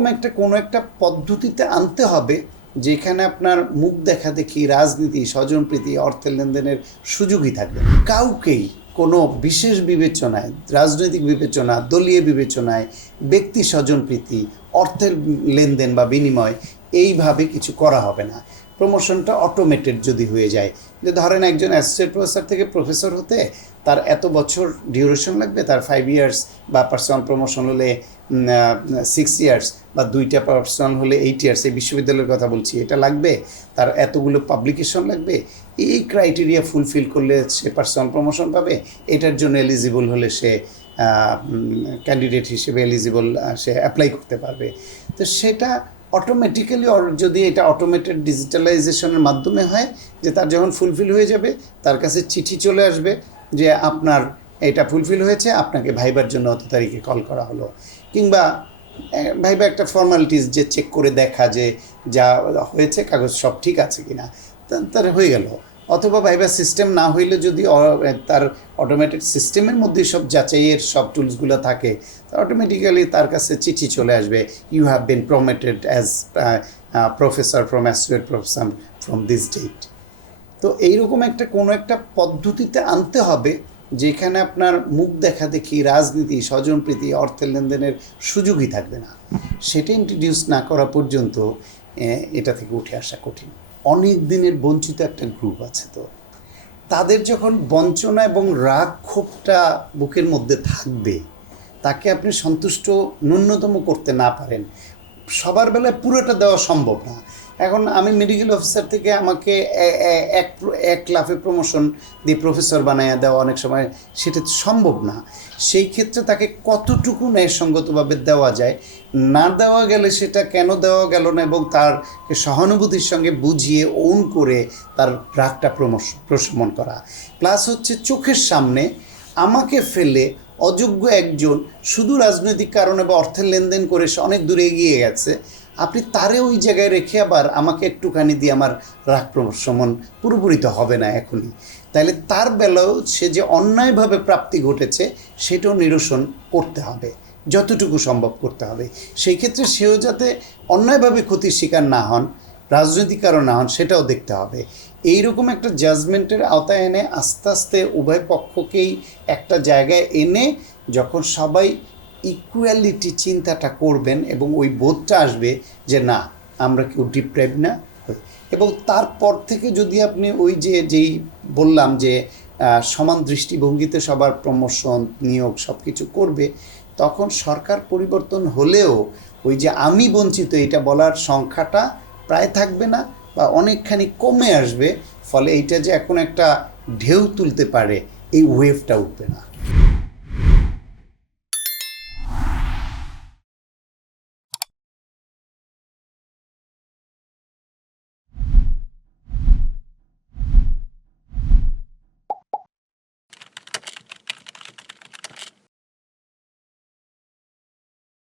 এইরকম কোনো একটা পদ্ধতিতে আনতে হবে যেখানে আপনার মুখ দেখা দেখি রাজনীতি, স্বজনপ্রীতি, অর্থের লেনদেনের সুযোগই থাকবে না। কাউকেই কোনো বিশেষ বিবেচনায়, রাজনৈতিক বিবেচনা, দলীয় বিবেচনায়, ব্যক্তি স্বজনপ্রীতি, অর্থের লেনদেন বা বিনিময় এইভাবে কিছু করা হবে না। প্রমোশনটা অটোমেটেড যদি হয়ে যায়, যে ধরেন একজন অ্যাসোসিয়েট প্রফেসর থেকে প্রফেসর হতে তার এত বছর ডিউরেশন লাগবে, তার 5 ইয়ার্স, বা পার্সোনাল প্রমোশন হলে 6 ইয়ার্স, বা 2টা পার্সোনাল হলে 8 ইয়ার্স, এই বিশ্ববিদ্যালয়ের কথা বলছি, এটা লাগবে, তার এতগুলো পাবলিকেশন লাগবে, এই ক্রাইটেরিয়া ফুলফিল করলে সে পার্সোনাল প্রমোশন পাবে, এটার জন্য এলিজিবল হলে সে ক্যান্ডিডেট হিসেবে এলিজিবল, সে অ্যাপ্লাই করতে পারবে। তো সেটা অটোমেটিক্যালি, যদি এটা অটোমেটেড ডিজিটালাইজেশনের মাধ্যমে হয়, যে তার যখন ফুলফিল হয়ে যাবে তার কাছে চিঠি চলে আসবে যে আপনার এটা ফুলফিল হয়েছে, আপনাকে ভাইবার জন্য অত তারিখে কল করা হলো, কিংবা ভাইবা একটা ফর্মালিটিস, যে চেক করে দেখা যে যা হয়েছে কাগজ সব ঠিক আছে কিনা, তার হয়ে গেল। অথবা ভাইবা সিস্টেম না হইলে যদি তার অটোমেটেড সিস্টেমের মধ্যে সব যাচাইয়ের সব টুলসগুলো থাকে, অটোমেটিক্যালি তার কাছে চিঠি চলে আসবে, you have been promoted as professor from associate professor from this date. তো এইরকম কোনো একটা পদ্ধতিতে আনতে হবে যেখানে আপনার মুখ দেখা দেখি রাজনীতি, স্বজনপ্রীতি, অর্থের লেনদেনের সুযোগই থাকবে না। সেটা ইন্ট্রোডিউস না করা পর্যন্ত এটা থেকে উঠে আসা কঠিন। অনেক দিনের বঞ্চিত একটা গ্রুপ আছে, তো তাদের যখন বঞ্চনা এবং রাগ ক্ষোভটা বুকের মধ্যে থাকবে, তাকে আপনি সন্তুষ্ট ন্যূনতম করতে না পারেন, সবার বেলায় পুরোটা দেওয়া সম্ভব না। এখন আমি মেডিকেল অফিসার থেকে আমাকে এক লাফে প্রমোশন দিয়ে প্রফেসর বানাইয়া দেওয়া অনেক সময় সেটা সম্ভব না। সেই ক্ষেত্রে তাকে কতটুকু ন্যায়সঙ্গতভাবে দেওয়া যায়, না দেওয়া গেলে সেটা কেন দেওয়া গেল না, এবং তারকে সহানুভূতির সঙ্গে বুঝিয়ে ওন করে তার রাগটা প্রশমন করা। প্লাস হচ্ছে চোখের সামনে আমাকে ফেলে অযোগ্য একজন শুধু রাজনৈতিক কারণে বা অর্থের লেনদেন করে সে অনেক দূরে এগিয়ে গেছে, আপনি তারে ওই জায়গায় রেখে আবার আমাকে একটুখানি দিয়ে আমার রাগ প্রশমন পুরোপুরি তো হবে না এখনই। তাইলে তার বেলাও সে যে অন্যায়ভাবে প্রাপ্তি ঘটেছে সেটাও নিরসন করতে হবে, যতটুকু সম্ভব করতে হবে। সেই ক্ষেত্রে সেও যাতে অন্যায়ভাবে ক্ষতির শিকার না হন, রাজনৈতিক কারণ না হন, সেটাও দেখতে হবে। এইরকম একটা জাজমেন্টের আওতায় এনে আস্তে আস্তে উভয় পক্ষকেই একটা জায়গায় এনে যখন সবাই ইকুয়ালিটি চিন্তাটা করবেন এবং ওই বোধটা আসবে যে না, আমরা কেউ ডিপ্রাইভ না হই, এবং তারপর থেকে যদি আপনি ওই যেই বললাম যে সমান দৃষ্টিভঙ্গিতে সবার প্রমোশন, নিয়োগ সব কিছু করবে, তখন সরকার পরিবর্তন হলেও ওই যে আমি বঞ্চিত এটা বলার সংখ্যাটা প্রায় থাকবে না, বা অনেকখানি কমে আসবে। ফলে এইটা যে এখন একটা ঢেউ তুলতে পারে, এই ওয়েভটা উঠবে না।